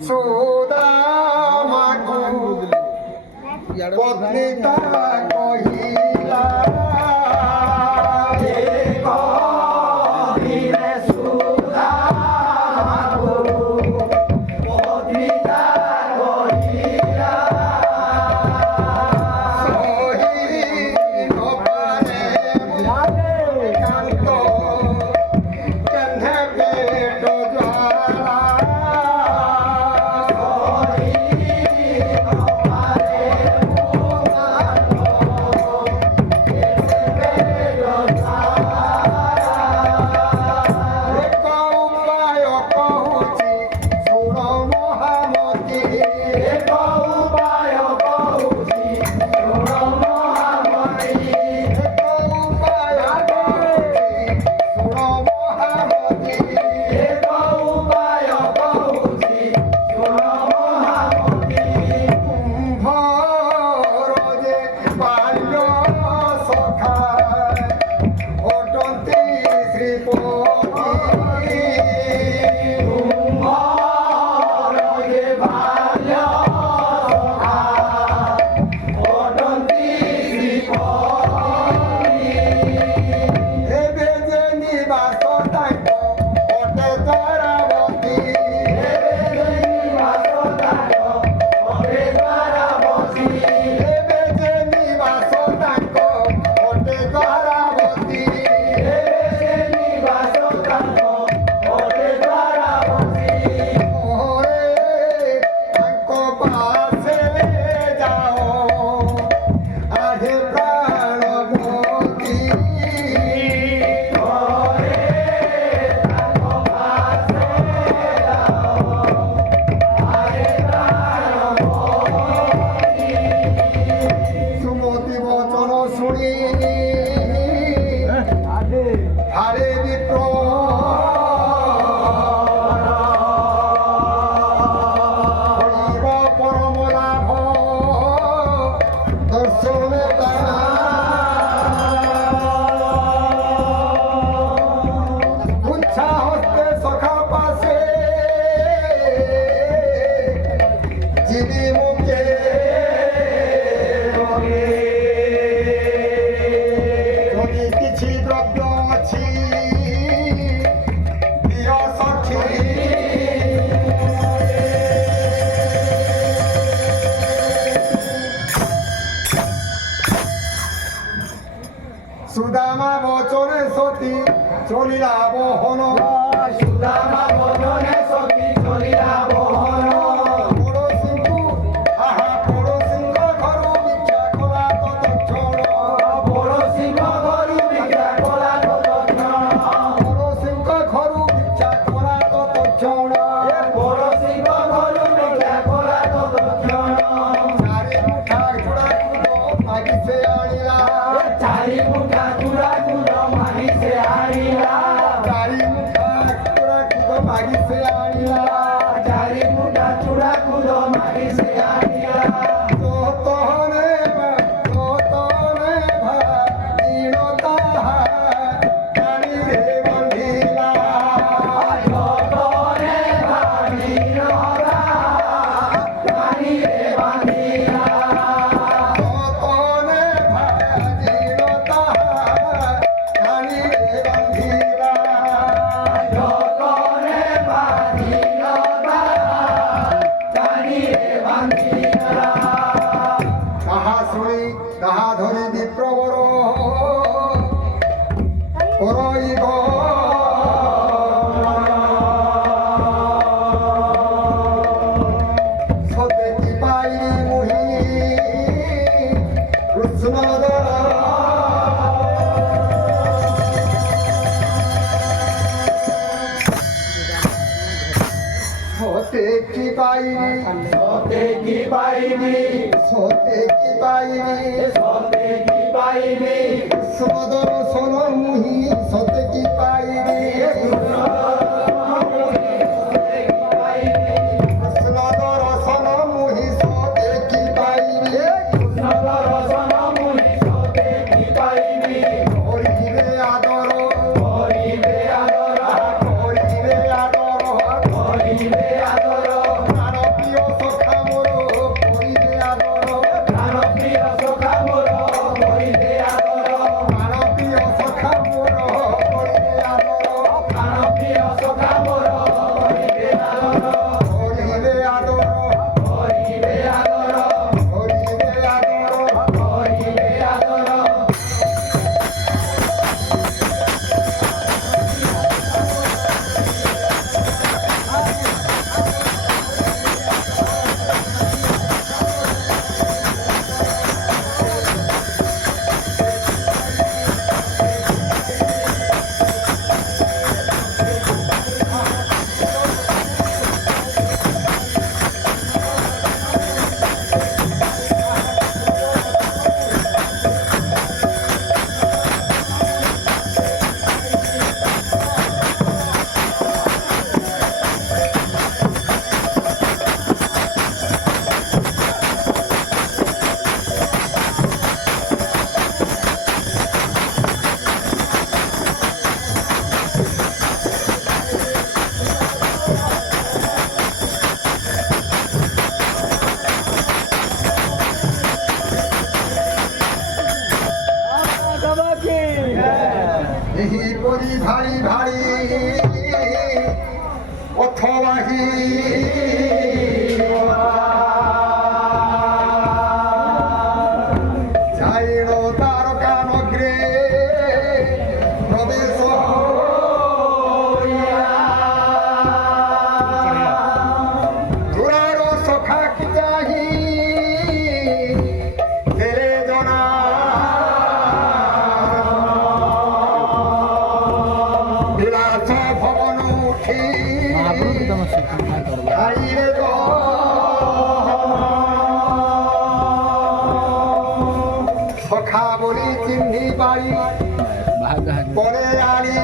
ସୁଦାମାକୁ ପତ୍ନୀ ତା କହିଲା সুদামা বচনে সতী চলিলা বহন সুদামা বচনে সতী চলিলা বহন পড়োশীଙ୍କୁ আহা পড়োশীଙ୍କ ঘରୁ ভিକ୍ଷା କଲା ତତ୍କ୍ଷଣ ପଡ଼ୋଶୀଙ୍କ ଘରୁ ଭିକ୍ଷା କଲା ତତ୍କ୍ଷଣ ପଡ଼ୋଶୀଙ୍କ ଘରୁ ଭିକ୍ଷା କଲା ତତ୍କ୍ଷଣ ପଡ଼ୋଶୀଙ୍କ ଘରୁ ଭିକ୍ଷା କଲା ତତ୍କ୍ଷଣ ଚାରି ମୁଠା ଚୁଡ଼ାକୁ ମାଗି ସେ ଆଣିଲା ଚାରି ମୁଠା ଚୁଡ଼ାକୁ ମାଗି ସେ ଆଣିଲା ଚାରି ମୁଠା ଚୁଡ଼ାକୁ ମାଗି ସେ ଆଣିଲା ଚାରି ମୁଠା ଚୁଡ଼ାକୁ ମାଗି ସେ ଆଣିଲା ତୋତନେ ଭାଗିଣତା ପାଣିରେ ବନ୍ଧିଲା ତୋତନେ ଭାଗିଣତା ପାଣିରେ ବାନ୍ଧିଲା ତୋତନେ ଭାଗିଣତା ପାଣିରେ ବାନ୍ଧିଲା ତୋତନେ ଭାଗିଣତା ପାଣିରେ ବାନ୍ଧିଲା ତାହା ଶୁଣି ତାହା ଧରି ବିପ୍ରବର ପରଇବ ସତେ କି ପାଇ ମୁହିଁ କୃଷ୍ଣଦର সতে কি পাইনি সতে কি পাইনি সতে কি পাইনি সতে কি পাইনি সদর্শন মুহি সতে কি পাইনি কৃষ্ণদর্শন মুহি সতে কি পাইনি কৃষ্ণদর্শন মুহি সতে কি পাইনি হরিবে আদর হরিবে আদর হরিবে আদর হরিবে আদর প্রাণ নাহি যাইল তারকা নগরে প্রবেশ হইয়া। তোরার সখা কি চাহি ফেলে জনা বিলাস ভবন উঠি আইরে তো সখা বলি চিহ্নি বাড়ি পরে আনি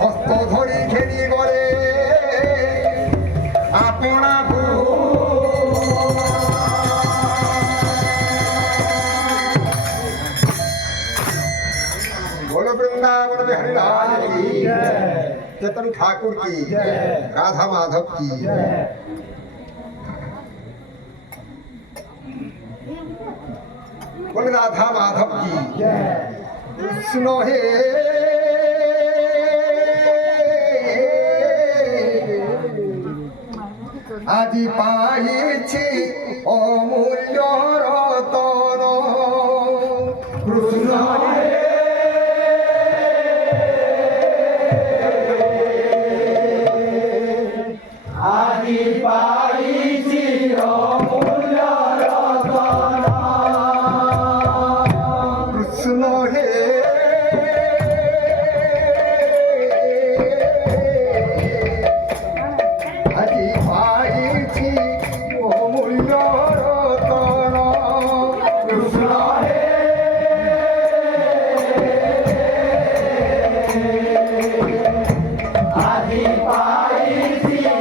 হস্ত ধরি ঘেরি গলে আপনা बोलो वृंदावन बिहारी लाल की चेतन ठाकुर की राधा माधव की बोले राधा माधव की कृष्ण हे আজি পাইছি অমূল্য রতন কৃষ্ণ হে আজি পাইছি অমূল্য রতন কৃষ্ণ হে আজি পাইছি অমূল্য রতন কৃষ্ণ হে আজি পাইছি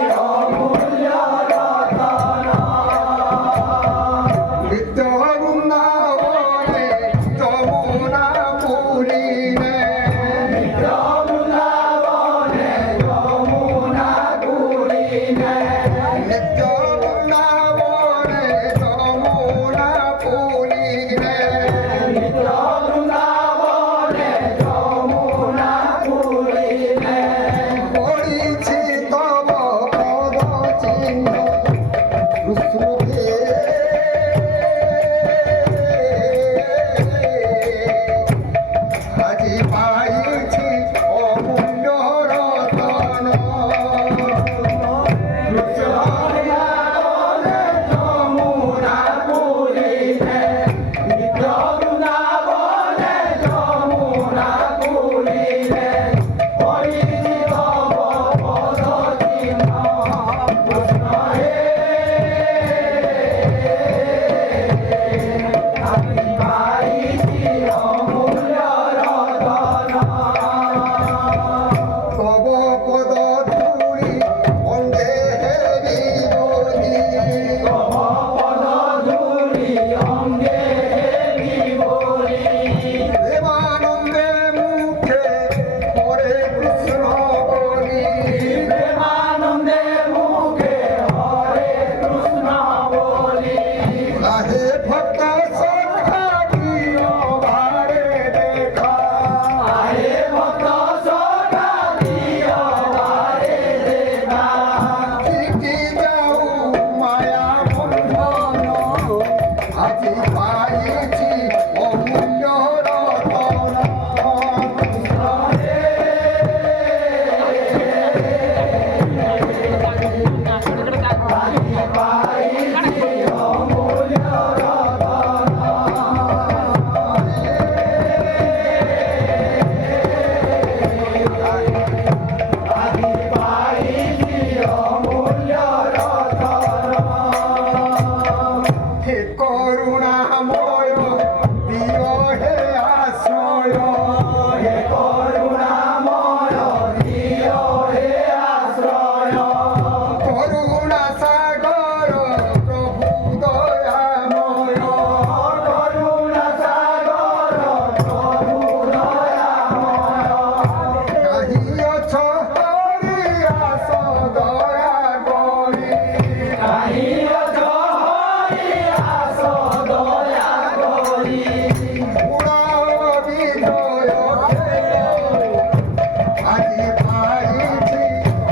আজি পাইছি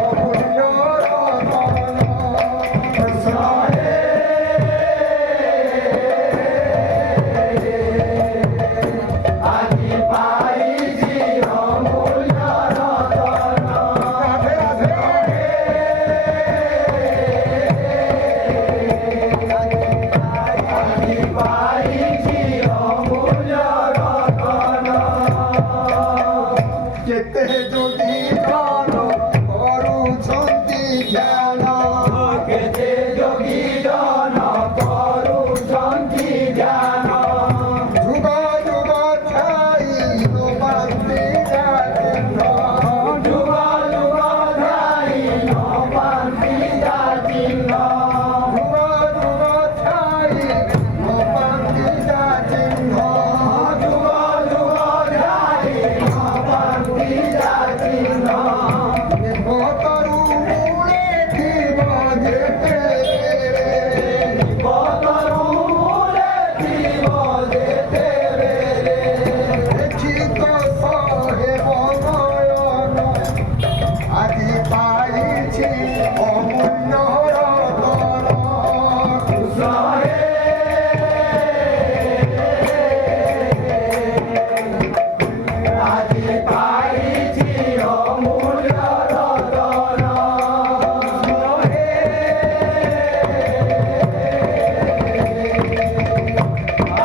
অমূল্য রতন কৃষ্ণ হে আজি পাইছি অমূল্য রতন রাধে রাধে আজি পাইছি অমূল্য রতন কেতে যদি জন করুছন্তি ধ্যান কেতে যোগী জন করুছন্তি ধ্যান যুগ যুগ ছাই বান্তি জাতিন যুগ যুগ ধাই নবান্তি চিহ্ন যুগ যুগ ছাই বান্তি জাতিন যুগ যুগ ধাই নবান্তি চিহ্ন কতরু মূলে থিব যেতে বদরু মূলে জীব যেতে বেলে দেখিত সহে বনয়ন আজি পাইছি অমূল্য রতন সহে আজি পাইছি অমূল্য রতন সহে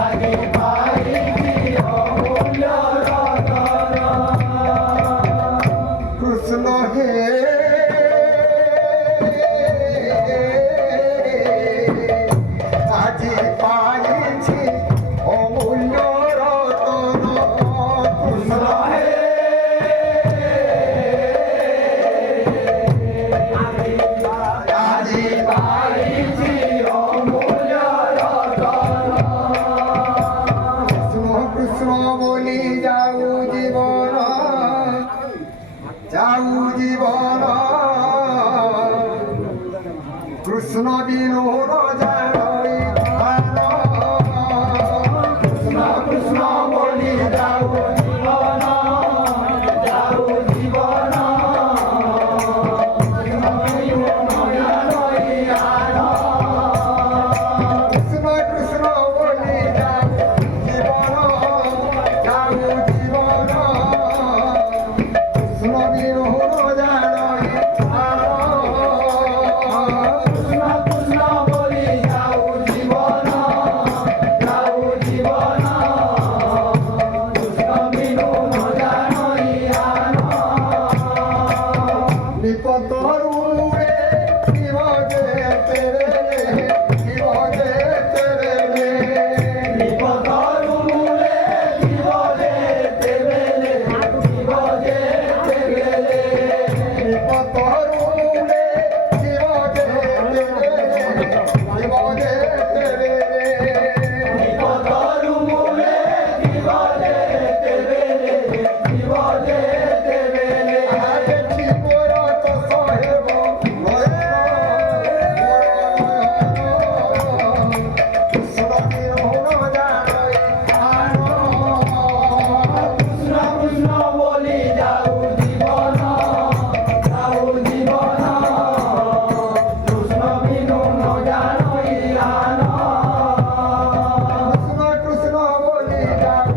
আজি পাইছি অমূল্য রতন কৃষ্ণ হে আজি পাইছি অমূল্য রতন কৃষ্ণ সহে আজি পাইছি অমূল্য রতন কৃষ্ণ কৃষ্ণ বলি যাও জীবন যাও জীবন কৃষ্ণ বিনু জানই কৃষ্ণ কৃষ্ণ বলি যাও জীবন যাও জীবন কৃষ্ণ কৃষ্ণ বলি যাও জীবন যাও জীবন কৃষ্ণ বিনু জানই কৃষ্ণ কৃষ্ণ বলি যাও জীবন যাও জীবন কৃষ্ণ বিনু জানই বিপদরূপে শিব যেতে রে বিপদরু মূলে জীব যেতে বেলে জীব যেতে বেলে বিপদরূপে শিব যেতে রে বিপদরু মূলে জীব যেতে বেলে জীব যেতে বেলে দেখি মোর তো সহেব কৃষ্ণ কৃষ্ণ বলি যাও জীবন যাও জীবন কৃষ্ণ বিনু জানই আন কৃষ্ণ বলি যাও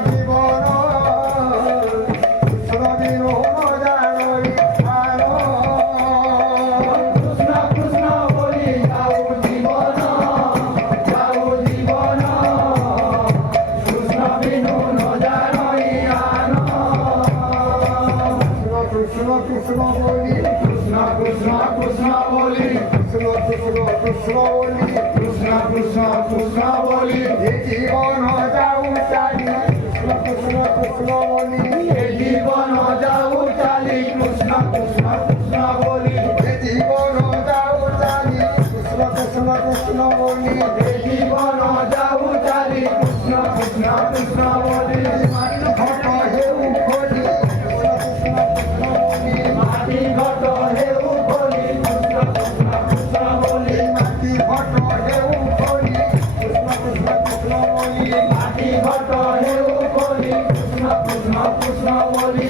জীবন কৃষ্ণ বিনু জানই কৃষ্ণ কৃষ্ণ বলি যাও জীবন যাও জীবন কৃষ্ণ বিনু জানই আন কৃষ্ণ কৃষ্ণ বলি কৃষ্ণ কৃষ্ণ কৃষ্ণ বলি কৃষ্ণ কৃষ্ণ কৃষ্ণ বলি কৃষ্ণ কৃষ্ণ কৃষ্ণ বলি এ জীবন যাও চালি কৃষ্ণ কৃষ্ণ কৃষ্ণ বলি এ জীবন যাও চালি কৃষ্ণ কৃষ্ণ কৃষ্ণ বলি এ জীবন যাও চালি কৃষ্ণ কৃষ্ণ কৃষ্ণ বলি এ জীবন যাও চালি কৃষ্ণ কৃষ্ণ কৃষ্ণ বলি ঘট হেউ খলি কৃষ্ণ কৃষ্ণ কৃষ্ণ বলি মাটি ঘট হেউ বলি কৃষ্ণ কৃষ্ণ কৃষ্ণ বলি মাটি ঘট হেউ খলি কৃষ্ণ কৃষ্ণ কৃষ্ণ বলি মাটি ঘট হেউ বলি কৃষ্ণ কৃষ্ণ কৃষ্ণ বলি